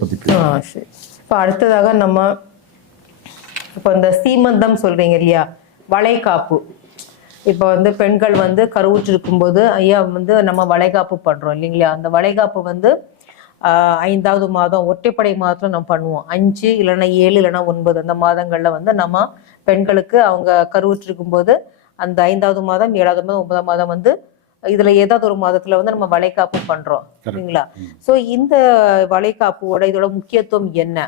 வளகாப்பு பற்றி சரி. இப்போ அடுத்ததாக நம்ம இப்போ இந்த சீமந்தம் சொல்றீங்க இல்லையா? வளைகாப்பு. இப்போ வந்து பெண்கள் வந்து கருவுற்றிருக்கும் போது ஐயா வந்து நம்ம வளைகாப்பு பண்றோம் இல்லைங்களா? அந்த வளைகாப்பு வந்து ஆஹ், ஐந்தாவது மாதம் ஒற்றைப்படை மாதத்துல நம்ம பண்ணுவோம். அஞ்சு இல்லைன்னா ஏழு இல்லைன்னா ஒன்பது அந்த மாதங்கள்ல வந்து நம்ம பெண்களுக்கு அவங்க கருவுற்றிருக்கும் போது அந்த ஐந்தாவது மாதம் ஏழாவது மாதம் ஒன்பதாம் மாதம் வந்து இதுல ஏதாவது ஒரு மாதத்துல வந்து நம்ம வளைகாப்பு பண்றோம் சரிங்களா சோ இந்த வளைகாப்போட இதோட முக்கியத்துவம் என்ன?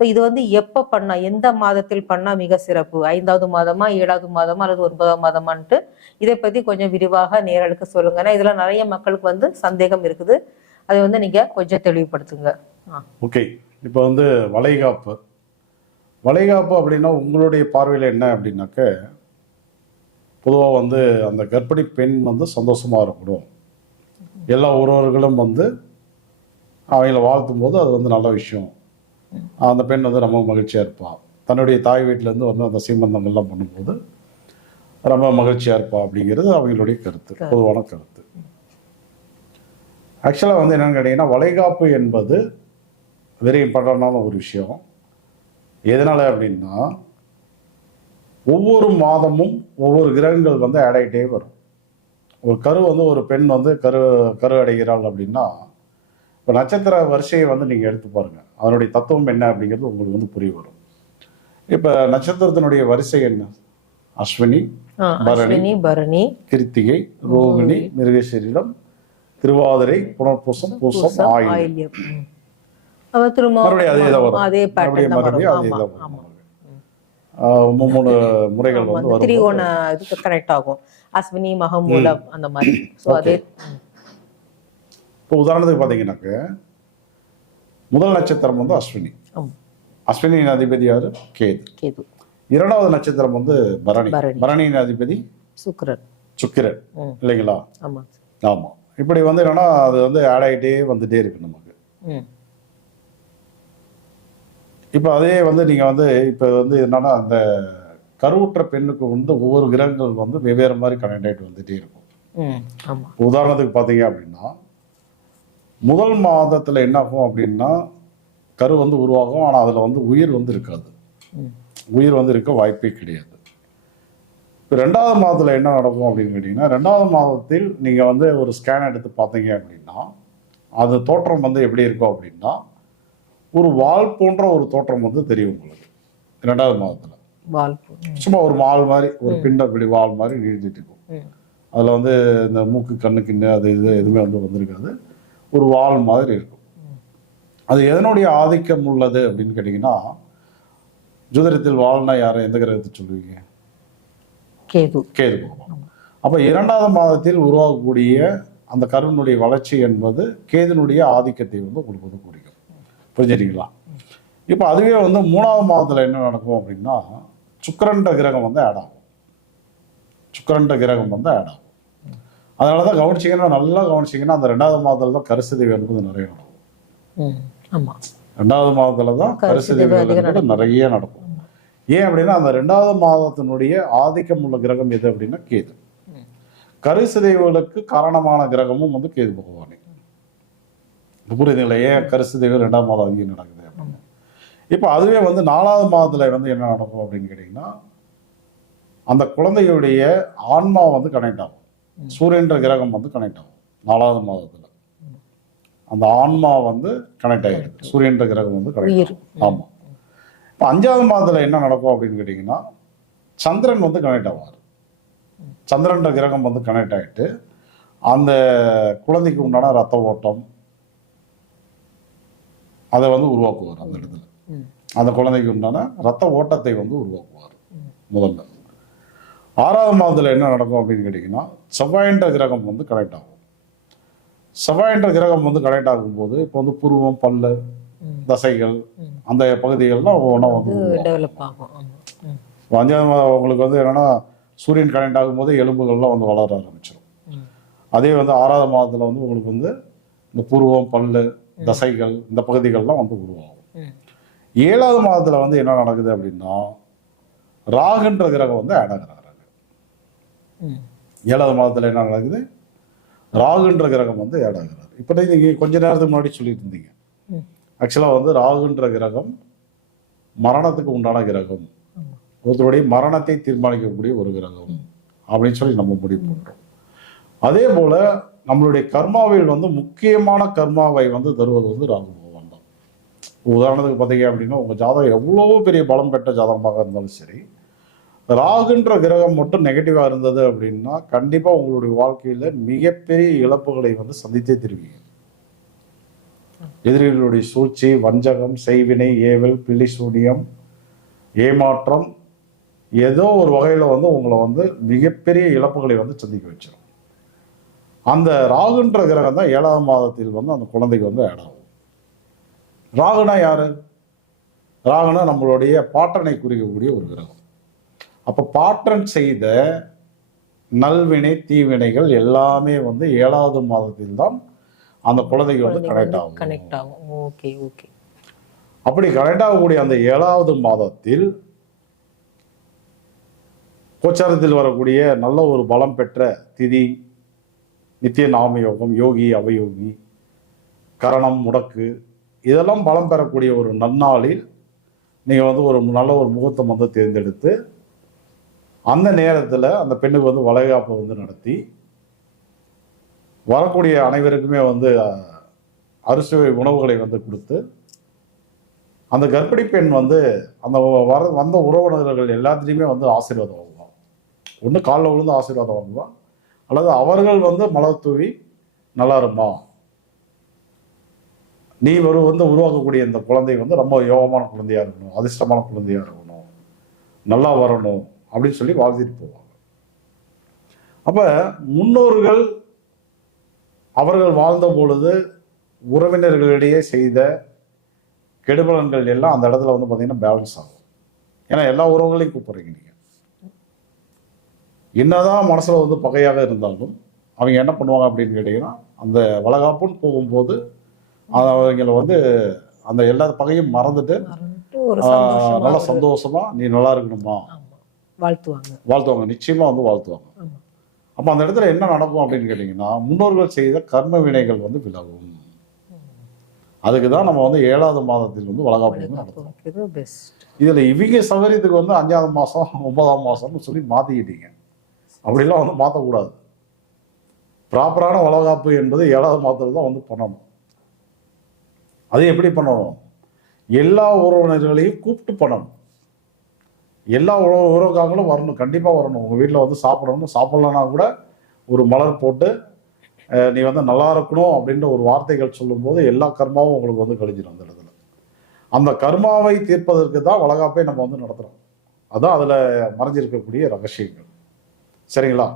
ஸோ இது வந்து எப்போ பண்ணா எந்த மாதத்தில் பண்ணா மிக சிறப்பு? ஐந்தாவது மாதமா ஏழாவது மாதமா அல்லது ஒன்பதாம் மாதமான்ட்டு? இதை பத்தி கொஞ்சம் விரிவாக நேரலுக்கு சொல்லுங்க. ஏன்னா இதுல நிறைய மக்களுக்கு வந்து சந்தேகம் இருக்குது. அதை வந்து நீங்க கொஞ்சம் தெளிவுபடுத்துங்க. ஓகே. இப்போ வந்து வளைகாப்பு. வளைகாப்பு அப்படின்னா உங்களுடைய பார்வையில் என்ன அப்படின்னாக்க பொதுவாக வந்து அந்த கர்ப்பிணி பெண் வந்து சந்தோஷமாக இருக்கணும். எல்லா உறவர்களும் வந்து அவங்கள வாழ்த்தும் போது அது வந்து நல்ல விஷயம். அந்த பெண் வந்து ரொம்ப மகிழ்ச்சியாக இருப்பாள் தன்னுடைய தாய் வீட்டிலேருந்து வந்து அந்த சீமந்தங்கள்லாம் பண்ணும்போது ரொம்ப மகிழ்ச்சியாக இருப்பா அப்படிங்கிறது அவங்களுடைய கருத்து. பொதுவான கருத்து. ஆக்சுவலாக வந்து என்னன்னு கேட்டிங்கன்னா வளைகாப்பு என்பது வெரி இம்பார்ட்டண்டான ஒரு விஷயம். எதனால் அப்படின்னா ஒவ்வொரு மாதமும் ஒவ்வொரு கிரகங்கள் வந்து ஆட் ஆகிட்டே வரும். ஒரு கரு வந்து ஒரு பெண் வந்து கரு கரு அடைகிறாள் அப்படின்னா இப்போ நட்சத்திர வரிசையை வந்து நீங்கள் எடுத்து பாருங்கள் அதனுடைய தத்துவம் என்ன அப்படிங்கிறது உங்களுக்கு வந்து புரிய வரும். இப்போ நட்சத்திரத்தினுடைய வரிசை என்ன? அஸ்வினி அஸ்வினி பரணி கிருத்திகை ரோகிணி மிருகசீரிடம் திருவாதிரை புனர்பூசம் பூசம் ஆயுள் அதே தான் வரும். மூணு முறைகள் வந்து திரிகோண இதுக்கு கனெக்ட் ஆகும். அஸ்வினி மகமூலம் அந்த மாதிரி. ஸோ அதே. இப்போ உதாரணத்துக்கு பார்த்தீங்கன்னாக்க முதல் நட்சத்திரம் வந்து அஸ்வினி. அஸ்வினியின் அதிபதி யாரு? கேது. கேது. இரண்டாவது நட்சத்திரம் வந்து பரணி. பரணி. பரணியின் அதிபதி சுக்கிரன். சுக்கிரன். இல்லைங்களா? ஆமா. இப்படி வந்து என்னன்னா அது வந்து ஆட் ஆகிட்டே வந்துட்டே இருக்கு நமக்கு. இப்போ அதே வந்து நீங்கள் வந்து இப்போ வந்து என்னன்னா அந்த கருவுற்ற பெண்ணுக்கு வந்து ஒவ்வொரு கிரகங்கள் வந்து வெவ்வேறு மாதிரி கனெக்ட் ஆகிட்டு வந்துட்டே இருக்கும். உதாரணத்துக்கு பார்த்தீங்க அப்படின்னா முதல் மாதத்தில் என்ன ஆகும் அப்படின்னா கரு வந்து உருவாகும் ஆனால் அதில் வந்து உயிர் வந்து இருக்காது. உயிர் வந்து இருக்க வாய்ப்பே கிடையாது. இப்போ ரெண்டாவது மாதத்தில் என்ன நடக்கும் அப்படின்னு கேட்டிங்கன்னா ரெண்டாவது மாதத்தில் நீங்கள் வந்து ஒரு ஸ்கேன் எடுத்து பார்த்தீங்க அப்படின்னா அது தோற்றம் வந்து எப்படி இருக்கும் அப்படின்னா ஒரு வால் போன்ற ஒரு தோற்றம் வந்து தெரியும் உங்களுக்கு. ரெண்டாவது மாதத்தில். சும்மா ஒரு மால் மாதிரி ஒரு பிண்ட இப்படி வால் மாதிரி நீடிட்டு இருக்கும். அதில் வந்து இந்த மூக்கு கண்ணு கிண்ணு அது இது எதுவுமே வந்து வந்திருக்காது. ஒரு வால் மாதிரி இருக்கும். அது எதனுடைய ஆதிக்கம் உள்ளது அப்படின்னு கேட்டிங்கன்னா ஜோதிடத்தில் வால்னா யாரை? எந்த கிரகத்தை சொல்லுவீங்க? கேது. கேது பகவான். அப்போ இரண்டாவது மாதத்தில் உருவாகக்கூடிய அந்த கருவினுடைய வளர்ச்சி என்பது கேதுனுடைய ஆதிக்கத்தை வந்து உங்களுக்கு வந்து புரிஞ்சுட்டீங்களா இப்போ அதுவே வந்து மூணாவது மாதத்தில் என்ன நடக்கும் அப்படின்னா சுக்கிரன்ற கிரகம் வந்து ஆட் ஆகும். சுக்கிரன்ற கிரகம் வந்து ஆட் ஆகும். அதனால தான் கவனிச்சிங்கன்னா நல்லா கவனிச்சிங்கன்னா அந்த ரெண்டாவது மாதத்தில் தான் கருசதிவு என்பது நிறைய நடக்கும். ரெண்டாவது மாதத்துல தான் அதிகம் என்பது நிறைய நடக்கும். ஏன் அப்படின்னா அந்த ரெண்டாவது மாதத்தினுடைய ஆதிக்கம் உள்ள கிரகம் எது அப்படின்னா கேது. கருசிதைவுகளுக்கு காரணமான கிரகமும் வந்து கேது பகவானே. புரியுதுங்களா ஏன் கருசிதைவு ரெண்டாவது மாதம் அங்கேயும் நடக்குது அப்படின்னு. இப்போ அதுவே வந்து நாலாவது மாதத்துல வந்து என்ன நடக்கும் அப்படின்னு கேட்டிங்கன்னா அந்த குழந்தையுடைய ஆன்மா வந்து கனெக்ட் ஆகும். சூரியன்ற கிரகம் வந்து கனெக்ட் ஆகும் நாலாவது மாதத்துல. அந்த ஆன்மா வந்து கனெக்ட் ஆகிருக்கு சூரியன்ற கிரகம் வந்து கனெக்ட் உயிர் ஆமா. இப்போ அஞ்சாவது மாதத்துல என்ன நடக்கும் அப்படின்னு கேட்டிங்கன்னா சந்திரன் வந்து கனெக்ட் ஆவார். சந்திரன்ற கிரகம் வந்து கனெக்ட் ஆகிட்டு அந்த குழந்தைக்கு உண்டான ரத்த ஓட்டம் அதை வந்து உருவாக்குவார் அந்த இடத்துல. அந்த குழந்தைக்கு உண்டான ரத்த ஓட்டத்தை வந்து உருவாக்குவார் முதல்ல ஆறாவது மாதத்துல என்ன நடக்கும் அப்படின்னு கேட்டிங்கன்னா செவ்வாயின்ற கிரகம் வந்து கனெக்ட் ஆகும் செவ்வாயின்ற கிரகம் வந்து கனெக்ட் ஆகும்போது இப்போ வந்து புருவம் பல்லு. தசைகள். அந்த பகுதிகள்லாம் ஒவ்வொன்றா வந்து. டெவலப் ஆகும் ஆமா ம் இப்போ அஞ்சாவது மாதம் உங்களுக்கு வந்து என்னன்னா சூரியன் கனெக்ட் ஆகும்போது எலும்புகள்லாம் வந்து வளர ஆரம்பிச்சிடும். அதே வந்து ஆறாவது மாதத்துல வந்து உங்களுக்கு வந்து இந்த புருவம் பல்லு தசைகள் இந்த பகுதிகள்லாம் வந்து உருவாகும். ஏழாவது மாதத்துல வந்து என்ன நடக்குது அப்படின்னா ராகுன்ற கிரகம் வந்து ஆட் ஆகுறாங்க ஏழாவது மாதத்துல என்ன நடக்குது? ராகுன்ற கிரகம் வந்து ஆட் ஆகுறாரு இப்போ நீங்க கொஞ்ச நேரத்துக்கு முன்னாடி சொல்லிட்டு இருந்தீங்க. ஆக்சுவலாக வந்து ராகுன்ற கிரகம் மரணத்துக்கு உண்டான கிரகம். ஒருத்தருடைய மரணத்தை தீர்மானிக்கக்கூடிய ஒரு கிரகம். அப்படின்னு சொல்லி நம்ம முடிவு பண்றோம். அதே போல நம்மளுடைய கர்மாவில் வந்து முக்கியமான கர்மாவை வந்து தருவது வந்து ராகு பகவான் தான். உதாரணத்துக்கு பார்த்தீங்க அப்படின்னா உங்கள் ஜாதகம் எவ்வளோ பெரிய பலம் பெற்ற ஜாதகமாக இருந்தாலும் சரி ராகுன்ற கிரகம் மட்டும் நெகட்டிவாக இருந்தது அப்படின்னா கண்டிப்பாக உங்களுடைய வாழ்க்கையில் மிகப்பெரிய இழப்புகளை வந்து சந்தித்தே திருவீங்க. எதிரிகளுடைய சூழ்ச்சி வஞ்சகம் செய்வினை ஏவல் பிள்ளி சூனியம் ஏமாற்றம் ஏதோ ஒரு வகையில் வந்து உங்களை வந்து மிகப்பெரிய இழப்புகளை வந்து சந்திக்க வச்சிடும் அந்த ராகுன்ற கிரகம் தான் ஏழாம் மாதத்தில் வந்து அந்த குழந்தைக்கு வந்து ஆகும் ராகுனா யாரு? ராகுனா நம்மளுடைய பாட்டனை குறிக்கக்கூடிய ஒரு கிரகம். அப்போ பாட்டன் செய்த நல்வினை தீவினைகள் எல்லாமே வந்து ஏழாவது மாதத்தில் தான் அந்த குழந்தைக்கு வந்து கனெக்ட் ஆகும். கனெக்ட் ஆகும். Okay okay. அப்படி கனெக்ட் ஆகக்கூடிய அந்த ஏழாவது மாதத்தில் கோச்சாரத்தில் வரக்கூடிய நல்ல ஒரு பலம் பெற்ற திதி நித்திய நாம யோகம் யோகி அவயோகி கரணம் முடக்கு இதெல்லாம் பலம் பெறக்கூடிய ஒரு நன்னாளில் நீங்கள் வந்து ஒரு நல்ல ஒரு முகூர்த்தம் வந்து தேர்ந்தெடுத்து அந்த நேரத்தில் அந்த பெண்ணுக்கு வந்து வளைகாப்பு வந்து நடத்தி வரக்கூடிய அனைவருக்குமே வந்து அரிசுவை உணவுகளை வந்து கொடுத்து அந்த கர்ப்பிணி பெண் வந்து அந்த வர வந்த உறவினர்கள் எல்லாத்துலேயுமே வந்து ஆசீர்வாதம் வாங்குவான் ஒன்று காலில் விழுந்து ஆசீர்வாதம் வாங்குவான் அல்லது அவர்கள் வந்து மலர் தூவி நல்லா இருமா நீ ஒரு வந்து உருவாக்கக்கூடிய இந்த குழந்தை வந்து ரொம்ப யோகமான குழந்தையா இருக்கணும் அதிர்ஷ்டமான குழந்தையா இருக்கணும் நல்லா வரணும் அப்படின்னு சொல்லி வாழ்த்திட்டு போவாங்க. அப்ப முன்னோர்கள் அவர்கள் வாழ்ந்த பொழுது உறவினர்களிடையே செய்த கெடுபலன்கள் எல்லாம் அந்த இடத்துல வந்து பார்த்தீங்கன்னா பேலன்ஸ் ஆகும். ஏன்னா எல்லா உறவுகளையும் கூப்பிட்றீங்க நீங்கள் என்னதான் மனசுல வந்து பகையாக இருந்தாலும் அவங்க என்ன பண்ணுவாங்க அப்படின்னு கேட்டிங்கன்னா அந்த வளகாப்புன்னு போகும்போது அவங்கள வந்து அந்த எல்லா பகையும் மறந்துட்டு நல்லா சந்தோஷமா நீ நல்லா இருக்கணுமா? வாழ்த்துவாங்க. வாழ்த்துவாங்க. நிச்சயமா வந்து வாழ்த்துவாங்க. அப்போ அந்த இடத்துல என்ன நடக்கும் அப்படின்னு கேட்டிங்கன்னா முன்னோர்கள் செய்த கர்ம வினைகள் வந்து விலகும். அதுக்கு தான் நம்ம வந்து ஏழாவது மாதத்தில் வந்து வளகாப்பு பெஸ்ட் இதுல இவங்க சௌகரியத்துக்கு வந்து அஞ்சாவது மாசம் ஒன்பதாம் மாசம்னு சொல்லி மாத்திக்கிட்டீங்க. அப்படிலாம் வந்து மாற்றக்கூடாது ப்ராப்பரான வளகாப்பு என்பது ஏழாவது மாதத்தில் தான் வந்து பண்ணணும். அது எப்படி பண்ணணும்? எல்லா உறவினர்களையும் கூப்பிட்டு பண்ணணும். எல்லா உறவு உறவுக்காரங்களும் வரணும். கண்டிப்பாக வரணும். உங்கள் வீட்டில் வந்து சாப்பிடணும் சாப்பிட்லன்னா கூட ஒரு மலர் போட்டு நீ வந்து நல்லா இருக்கணும் அப்படின்ற ஒரு வார்த்தைகள் சொல்லும்போது எல்லா கர்மாவும் உங்களுக்கு வந்து கழிஞ்சிடும் அந்த இடத்துல. அந்த கர்மாவை தீர்ப்பதற்கு தான் வளகாப்பை நம்ம வந்து நடத்துகிறோம் அதுதான் அதில் மறைஞ்சிருக்கக்கூடிய ரகசியங்கள். சரிங்களா?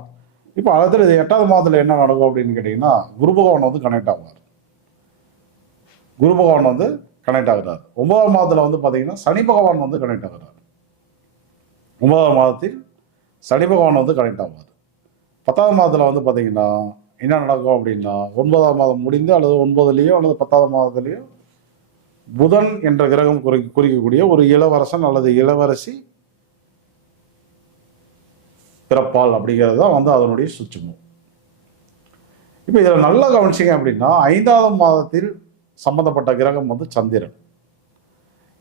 இப்போ அடுத்தது இது எட்டாவது மாதத்தில் என்ன நடக்கும் அப்படின்னு கேட்டிங்கன்னா குரு பகவான் வந்து கனெக்ட் ஆகுவார் குரு பகவான் வந்து கனெக்ட் ஆகுறார். ஒன்பதாம் மாதத்தில் வந்து பார்த்தீங்கன்னா சனி பகவான் வந்து கனெக்ட் ஆகுறார். ஒன்பதாம் மாதத்தில் சனி பகவான் வந்து கனெக்ட் ஆகுவார் பத்தாவது மாதத்தில் வந்து பார்த்தீங்கன்னா என்ன நடக்கும் அப்படின்னா ஒன்பதாம் மாதம் முடிந்து அல்லது ஒன்பதுலேயோ அல்லது பத்தாவது மாதத்துலேயோ புதன் என்ற கிரகம் குறி குறிக்கக்கூடிய ஒரு இளவரசன் அல்லது இளவரசி பிறப்பால் அப்படிங்கிறது தான் வந்து அதனுடைய சுற்றுமம் இப்போ இதில் நல்லா கவனிச்சிங்க அப்படின்னா ஐந்தாவது மாதத்தில் சம்பந்தப்பட்ட கிரகம் வந்து சந்திரன்.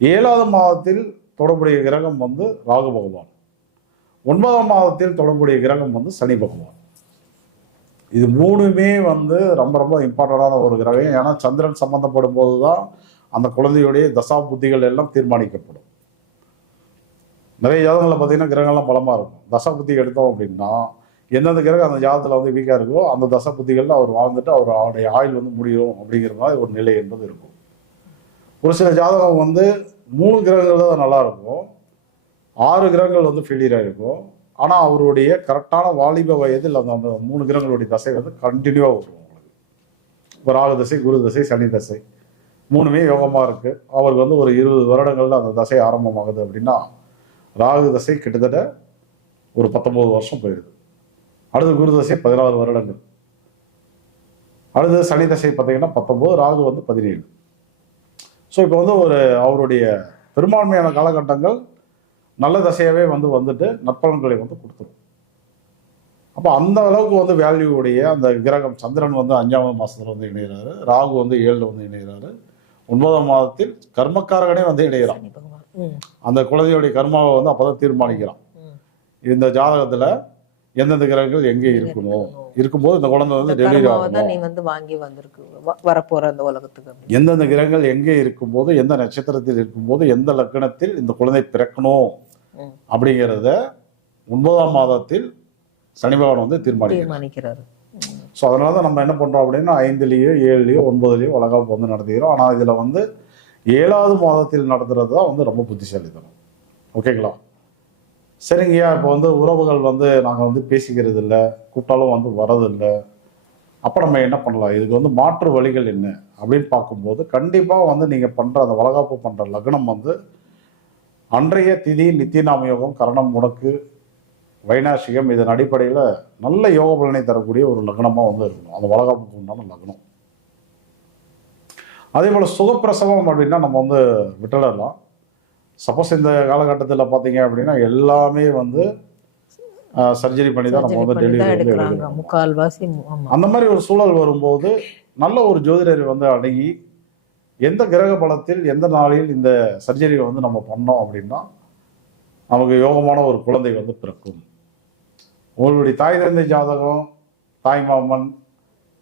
ஏழாவது மாதத்தில் தொடர்புடைய கிரகம் வந்து ராகு பகவான். ஒன்பதாம் மாதத்தில் தொடர்புடைய கிரகம் வந்து சனி பகவான். இது மூணுமே வந்து ரொம்ப ரொம்ப இம்பார்ட்டண்டான ஒரு கிரகம். ஏன்னா சந்திரன் சம்மந்தப்படும் போது தான் அந்த குழந்தையுடைய தசா புத்திகள் எல்லாம் தீர்மானிக்கப்படும். நிறைய ஜாதகங்களில் பார்த்தீங்கன்னா கிரகங்கள்லாம் பலமாக இருக்கும். தசா புத்தி எடுத்தோம் அப்படின்னா எந்தெந்த கிரகம் அந்த ஜாதகத்தில் வந்து வீக்காக இருக்கோ அந்த தசா புத்திகளில் அவர் வாழ்ந்துட்டு அவர் அவருடைய ஆயுள் வந்து முடியும் அப்படிங்கிற மாதிரி ஒரு நிலை என்பது இருக்கும். ஒரு சில ஜாதகம் வந்து மூணு கிரகங்கள் தான் நல்லா இருக்கும். ஆறு கிரகங்கள் வந்து ஃபெயிலியராக இருக்கும். ஆனால் அவருடைய கரெக்டான வாலிப வயதில் அந்த அந்த மூணு கிரகங்களுடைய தசை வந்து கண்டினியூவாக வரும் உங்களுக்கு. இப்போ ராகு தசை குரு தசை சனி தசை மூணுமே யோகமாக இருக்குது அவருக்கு வந்து ஒரு இருபது வருடங்களில் அந்த தசை ஆரம்பமாகுது அப்படின்னா ராகு தசை கிட்டத்தட்ட ஒரு பத்தொன்பது வருஷம் போயிடுது அடுத்து குரு தசை பதினாறு வருடங்கள். அடுத்து சனி தசை பார்த்தீங்கன்னா பத்தொன்பது ராகு வந்து பதினேழு. ஸோ இப்போ வந்து ஒரு அவருடைய பெரும்பான்மையான காலகட்டங்கள் நல்ல தசையாகவே வந்து வந்துட்டு நற்பலன்களை வந்து கொடுத்துரும். அப்போ அந்த அளவுக்கு வந்து வேல்யூ உடைய அந்த கிரகம் சந்திரன் வந்து அஞ்சாவது மாதத்தில் வந்து இணைகிறாரு ராகு வந்து ஏழில் வந்து இணைகிறாரு ஒன்பதாம் மாதத்தில் கர்மக்காரகனே வந்து இணைகிறான் அந்த குழந்தையுடைய கர்மாவை வந்து அப்பதான் தீர்மானிக்கிறான். இந்த ஜாதகத்துல எந்தெந்த கிரகங்கள் எங்கே இருக்கணும் இருக்கும்போது இந்த குழந்தை வந்து டெலிவரி நீ வந்து வாங்கி வந்திருக்கு வரப்போற அந்த உலகத்துக்கு. எந்தெந்த கிரகங்கள் எங்கே இருக்கும்போது எந்த நட்சத்திரத்தில் இருக்கும்போது எந்த லக்னத்தில் இந்த குழந்தை பிறக்கணும். அப்படிங்கிறத ஒன்பதாம் மாதத்தில் சனி பகவான் வந்து தீர்மானிக்கிறார். ஸோ அதனால தான் நம்ம என்ன பண்ணுறோம் அப்படின்னா ஐந்துலேயோ ஏழுலையோ ஒன்பதுலேயோ வளகாப்பு வந்து நடத்துகிறோம் ஆனால் இதில் வந்து ஏழாவது மாதத்தில் நடத்துறது தான் வந்து ரொம்ப புத்திசாலித்தனம். ஓகேங்களா? சரிங்கய்யா இப்போ வந்து உறவுகள் வந்து நாங்கள் வந்து பேசிக்கிறது இல்லை கூப்பிட்டாலும் வந்து வரதில்லை அப்போ நம்ம என்ன பண்ணலாம்? இதுக்கு வந்து மாற்று வழிகள் என்ன? அப்படின்னு பார்க்கும்போது கண்டிப்பாக வந்து நீங்கள் பண்ணுற அந்த வளகாப்பு பண்ணுற லக்னம் வந்து அன்றைய திதி நித்தியநாம யோகம் கரணம் முடக்கு வைநாசிகம் இதன் அடிப்படையில் நல்ல யோக பலனை தரக்கூடிய ஒரு லக்னமாக வந்து இருக்கணும். அந்த வளகாப்புக்கு உண்டான லக்னம். அதே போல் சுகப்பிரசவம் அப்படின்னா நம்ம வந்து விட்டுடலாம் சப்போஸ் இந்த காலகட்டத்தில் பார்த்தீங்க அப்படின்னா எல்லாமே வந்து சர்ஜரி பண்ணி தான் நம்ம வந்து டெலிவரி. முக்கால்வாசி அந்த மாதிரி ஒரு சூழல் வரும்போது நல்ல ஒரு ஜோதிடரை வந்து அணுகி எந்த கிரக பலத்தில் எந்த நாளில் இந்த சர்ஜரியை வந்து நம்ம பண்ணோம் அப்படின்னா நமக்கு யோகமான ஒரு குழந்தை வந்து பிறக்கும். உங்களுடைய தாய் தந்தை ஜாதகம் தாய் மாமன்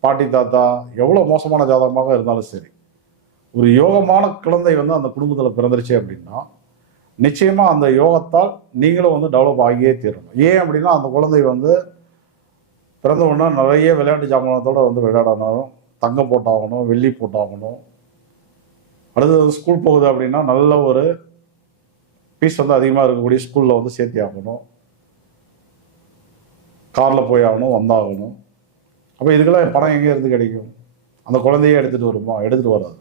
பாட்டி தாத்தா எவ்வளோ மோசமான ஜாதகமாக இருந்தாலும் சரி. ஒரு யோகமான குழந்தை வந்து அந்த குடும்பத்தில் பிறந்துருச்சு அப்படின்னா நிச்சயமாக அந்த யோகத்தால் நீங்களும் வந்து டெவலப் ஆகியே தீரணும். ஏன் அப்படின்னா அந்த குழந்தை வந்து பிறந்த உடனே நிறைய விளையாட்டு ஜாமானத்தோடு வந்து விளையாடணும். தங்கம் போட்டாகணும் வெள்ளி போட்டாகணும். அடுத்தது ஸ்கூல் போகுது அப்படின்னா நல்ல ஒரு ஃபீஸ் வந்து அதிகமாக இருக்கக்கூடிய ஸ்கூலில் வந்து சேர்த்தி ஆகணும். காரில் போய் ஆகணும் வந்தாகணும். அப்போ இதுக்கெல்லாம் பணம் எங்கே இருந்து கிடைக்கும்? அந்த குழந்தையே எடுத்துகிட்டு வருமா? எடுத்துகிட்டு வராது.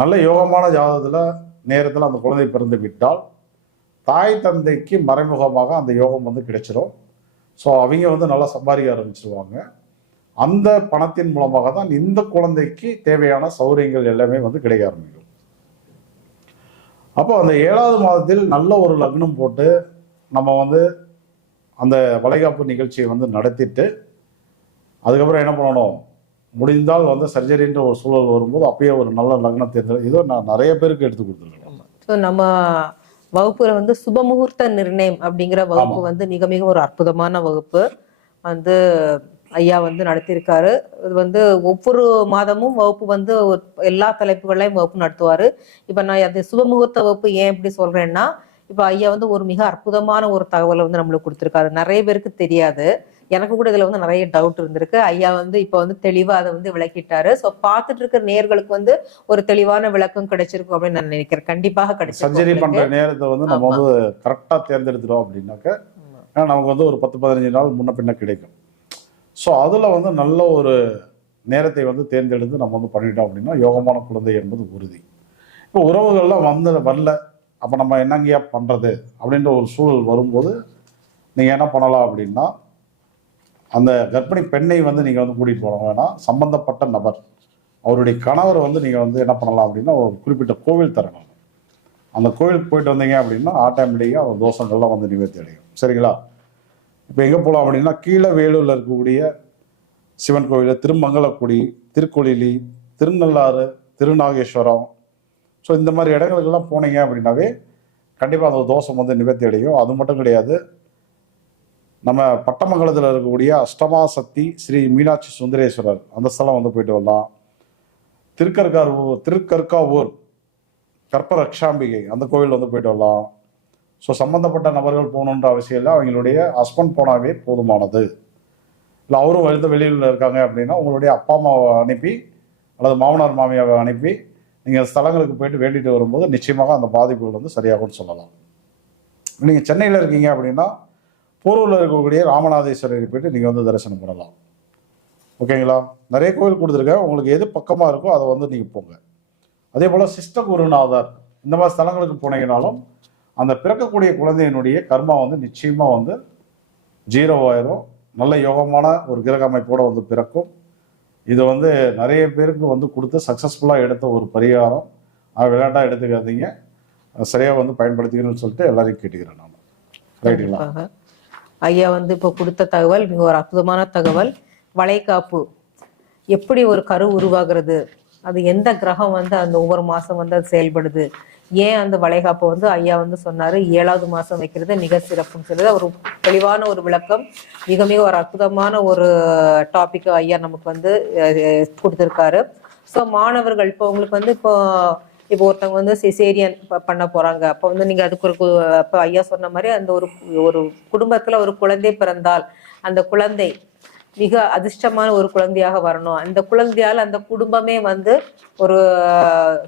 நல்ல யோகமான ஜாதகத்தில் நேரத்தில் அந்த குழந்தை பிறந்து விட்டால் தாய் தந்தைக்கு மறைமுகமாக அந்த யோகம் வந்து கிடைச்சிரும். ஸோ அவங்க வந்து நல்லா சம்பாதிக்க ஆரம்பிச்சிருவாங்க. அந்த பணத்தின் மூலமாக தான் இந்த குழந்தைக்கு தேவையான சௌகரியங்கள் எல்லாமே வந்து கிடைக்க ஆரம்பிக்கும். அப்போ அந்த ஏழாவது மாதத்தில் நல்ல ஒரு லக்னம் போட்டு நம்ம வந்து அந்த வளைகாப்பு நிகழ்ச்சியை வந்து நடத்திட்டு அதுக்கப்புறம் என்ன பண்ணணும்? முடிந்தால் வந்து சர்ஜரின்ற ஒரு சூழல் வரும்போது அப்பயே ஒரு நல்ல லக்னம் தேர்ந்தெடு இதோ நான் நிறைய பேருக்கு எடுத்து கொடுத்துருக்கேன். ஸோ நம்ம வகுப்புல வந்து சுபமுகூர்த்த நிர்ணயம் அப்படிங்கிற வகுப்பு வந்து மிக மிக ஒரு அற்புதமான வகுப்பு. வந்து ஐயா வந்து நடத்தியிருக்காரு. இது வந்து ஒவ்வொரு மாதமும் வகுப்பு வந்து எல்லா தலைப்புகளையும் வகுப்பு நடத்துவாரு. இப்ப நான் அந்த சுபமுகூர்த்த வகுப்பு ஏன் இப்படி சொல்றேன்னா இப்ப ஐயா வந்து ஒரு மிக அற்புதமான ஒரு தகவலை வந்து நம்மளுக்கு கொடுத்திருக்காரு. நிறைய பேருக்கு தெரியாது. எனக்கு கூட இதுல வந்து நிறைய டவுட் இருந்திருக்கு. ஐயா வந்து இப்ப வந்து தெளிவா அதை வந்து விளக்கிட்டாரு. ஸோ பார்த்துட்டு இருக்கிற நேர்களுக்கு வந்து ஒரு தெளிவான விளக்கம் கிடைச்சிருக்கும் அப்படின்னு நான் நினைக்கிறேன். கண்டிப்பாக கிடைச்சிருக்கும் சர்ஜரி. பண்ற நேரத்தை வந்து நம்ம வந்து கரெக்டாக தேர்ந்தெடுத்துட்டோம் அப்படின்னாக்க ஏன்னா நமக்கு வந்து ஒரு பத்து பதினஞ்சு நாள் முன்ன பின்ன கிடைக்கும். ஸோ அதில் வந்து நல்ல ஒரு நேரத்தை வந்து தேர்ந்தெடுத்து நம்ம வந்து பண்ணிட்டோம் அப்படின்னா யோகமான குழந்தை என்பது உறுதி. இப்போ உறவுகள்லாம் வந்து வரல. அப்போ நம்ம என்னங்கய்யா பண்ணுறது அப்படின்ற ஒரு சூழல் வரும்போது நீங்கள் என்ன பண்ணலாம் அப்படின்னா அந்த கர்ப்பிணி பெண்ணை வந்து நீங்கள் வந்து கூட்டிகிட்டு போன வேணாம் சம்பந்தப்பட்ட நபர். அவருடைய கணவரை வந்து நீங்கள் வந்து என்ன பண்ணலாம் அப்படின்னா ஒரு குறிப்பிட்ட கோவில் தரணும் அந்த கோவிலுக்கு போயிட்டு வந்தீங்க அப்படின்னா ஆட்டோமேட்டிக்காக அந்த தோஷங்கள்லாம் வந்து நிவர்த்தி அடையும். சரிங்களா? இப்போ எங்கே போகலாம் அப்படின்னா கீழே வேலூரில் இருக்கக்கூடிய சிவன் கோவில் திருமங்கலக்குடி திருக்கொழிலி திருநள்ளாறு திருநாகேஸ்வரம். ஸோ இந்த மாதிரி இடங்களுக்கெல்லாம் போனீங்க அப்படின்னாவே கண்டிப்பாக அந்த தோஷம் வந்து நிவர்த்தி அடையும். அது மட்டும் கிடையாது நம்ம பட்டமங்கலத்தில் இருக்கக்கூடிய அஷ்டமா சக்தி ஸ்ரீ மீனாட்சி சுந்தரேஸ்வரர் அந்த ஸ்தலம் வந்து போயிட்டு வரலாம். திருக்கற்கார் திருக்கற்காவூர் கற்பரக்ஷாம்பிகை அந்த கோவில் வந்து போயிட்டு வரலாம். ஸோ சம்பந்தப்பட்ட நபர்கள் போகணுன்ற அவசியம் இல்லை. அவங்களுடைய ஹஸ்பண்ட் போனாவே போதுமானது. இல்லை அவரும் எழுத வெளியில் இருக்காங்க அப்படின்னா உங்களுடைய அப்பா அம்மாவை அனுப்பி அல்லது மாமனார் மாமியாவை அனுப்பி நீங்கள் ஸ்தலங்களுக்கு போயிட்டு வேண்டிட்டு வரும்போது நிச்சயமாக அந்த பாதிப்புகள் வந்து சரியாகும்னு சொல்லலாம். நீங்கள் சென்னையில் இருக்கீங்க அப்படின்னா போரூரில் இருக்கக்கூடிய ராமநாதேஸ்வரரை போயிட்டு நீங்கள் வந்து தரிசனம் பண்ணலாம். ஓகேங்களா? நிறைய கோவில் கொடுத்துருக்கேன் உங்களுக்கு எது பக்கமாக இருக்கோ அதை வந்து நீங்கள் போங்க. அதே போல் சிஸ்ட குருநாதர் இந்த மாதிரி ஸ்தலங்களுக்கு போனீங்கனாலும் அந்த பிறக்கக்கூடிய குழந்தையினுடைய கர்மா வந்து நிச்சயமாக வந்து ஜீரோவாயிரும். நல்ல யோகமான ஒரு கிரக அமைப்போடு வந்து பிறக்கும். இது வந்து நிறைய பேருக்கு வந்து கொடுத்து சக்ஸஸ்ஃபுல்லாக எடுத்த ஒரு பரிகாரம். அது விளையாட்டாக எடுத்துக்காதீங்க. சரியாக வந்து பயன்படுத்திக்கணும்னு சொல்லிட்டு எல்லாரையும் கேட்டுக்கிறேன் நான். ரைட்டுங்களா? ஐயா வந்து இப்போ கொடுத்த தகவல் மிக ஒரு அற்புதமான தகவல். வளைகாப்பு. எப்படி ஒரு கரு உருவாகிறது? அது எந்த கிரகம் வந்து அந்த ஒவ்வொரு மாதம் வந்து அது செயல்படுது? ஏன் அந்த வளைகாப்பை வந்து ஐயா வந்து சொன்னாரு? ஏழாவது மாதம் வைக்கிறது மிக சிறப்புன்னு சொல்லி ஒரு தெளிவான ஒரு விளக்கம். மிக மிக ஒரு அற்புதமான ஒரு டாபிக் ஐயா நமக்கு வந்து கொடுத்துருக்காரு. ஸோ மாணவர்கள் இப்போ உங்களுக்கு வந்து இப்போ இப்போ ஒருத்தவங்க வந்து சிசேரியன் பண்ண போறாங்க. அப்போ வந்து நீங்க அதுக்கு ஒரு இப்போ ஐயா சொன்ன மாதிரி அந்த ஒரு ஒரு குடும்பத்துல ஒரு குழந்தை பிறந்தால் அந்த குழந்தை மிக அதிர்ஷ்டமான ஒரு குழந்தையாக வரணும். அந்த குழந்தையால் அந்த குடும்பமே வந்து ஒரு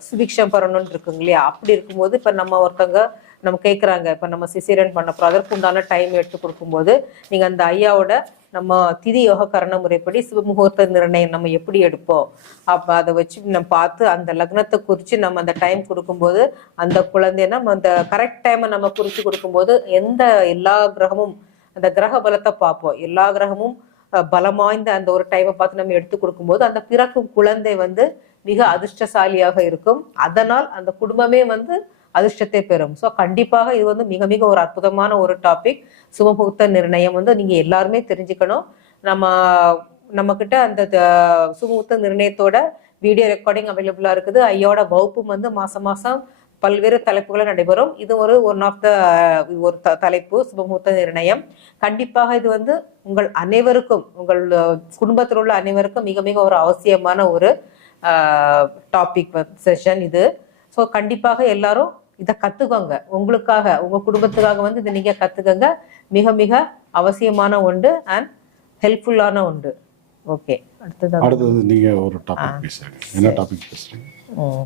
சுபிக்ஷம் பெறணும்னு இருக்குங்க இல்லையா? அப்படி இருக்கும்போது இப்போ நம்ம ஒருத்தவங்க நம்ம கேட்குறாங்க இப்போ நம்ம சிசிரன் பண்ண போகிறோம் அதற்கு உண்டான டைம் எடுத்து கொடுக்கும்போது நீங்கள் அந்த ஐயாவோட நம்ம திதி யோக கரண முறைப்படி சிவமுகூர்த்த நிர்ணயம் நம்ம எப்படி எடுப்போம்? அப்போ அதை வச்சு நம்ம பார்த்து அந்த லக்னத்தை குறித்து நம்ம அந்த டைம் கொடுக்கும்போது அந்த குழந்தைய நம்ம அந்த கரெக்ட் டைமை நம்ம குறித்து கொடுக்கும்போது எந்த எல்லா கிரகமும் அந்த கிரக பலத்தை பார்ப்போம். எல்லா கிரகமும் பலமாய்ந்த அந்த ஒரு டைமை பார்த்து நம்ம எடுத்து கொடுக்கும்போது அந்த பிறக்கும் குழந்தை வந்து மிக அதிர்ஷ்டசாலியாக இருக்கும். அதனால் அந்த குடும்பமே வந்து அதிர்ஷ்டத்தை பெறும். ஸோ கண்டிப்பாக இது வந்து மிக மிக ஒரு அற்புதமான ஒரு டாபிக் சுபமுகூர்த்த நிர்ணயம் வந்து நீங்க எல்லாருமே தெரிஞ்சுக்கணும். நம்ம நம்ம கிட்ட அந்த த- நிர்ணயத்தோட வீடியோ ரெக்கார்டிங் அவைலபிளா இருக்குது. ஐயோட வகுப்பும் வந்து மாசம் மாசம் பல்வேறு தலைப்புகளை நடைபெறும். இது ஒரு ஒன் ஆஃப் த ஒரு த- தலைப்பு சுபமுகூர்த்த நிர்ணயம். கண்டிப்பாக இது வந்து உங்கள் அனைவருக்கும் உங்கள் குடும்பத்தில் உள்ள அனைவருக்கும் மிக மிக ஒரு அவசியமான ஒரு டாபிக் செஷன் இது. ஸோ கண்டிப்பாக எல்லாரும் இதை கத்துக்கோங்க. உங்களுக்காக உங்க குடும்பத்துக்காக வந்து இதை நீங்க கத்துக்கோங்க. மிக மிக அவசியமான ஒன்று அண்ட் ஹெல்ப்ஃபுல்லான ஒன்று. ஓகே அடுத்தது அடுத்தது நீங்க ஒரு டாபிக் பேசுறீங்க என்ன டாபிக் பேசுறீங்க.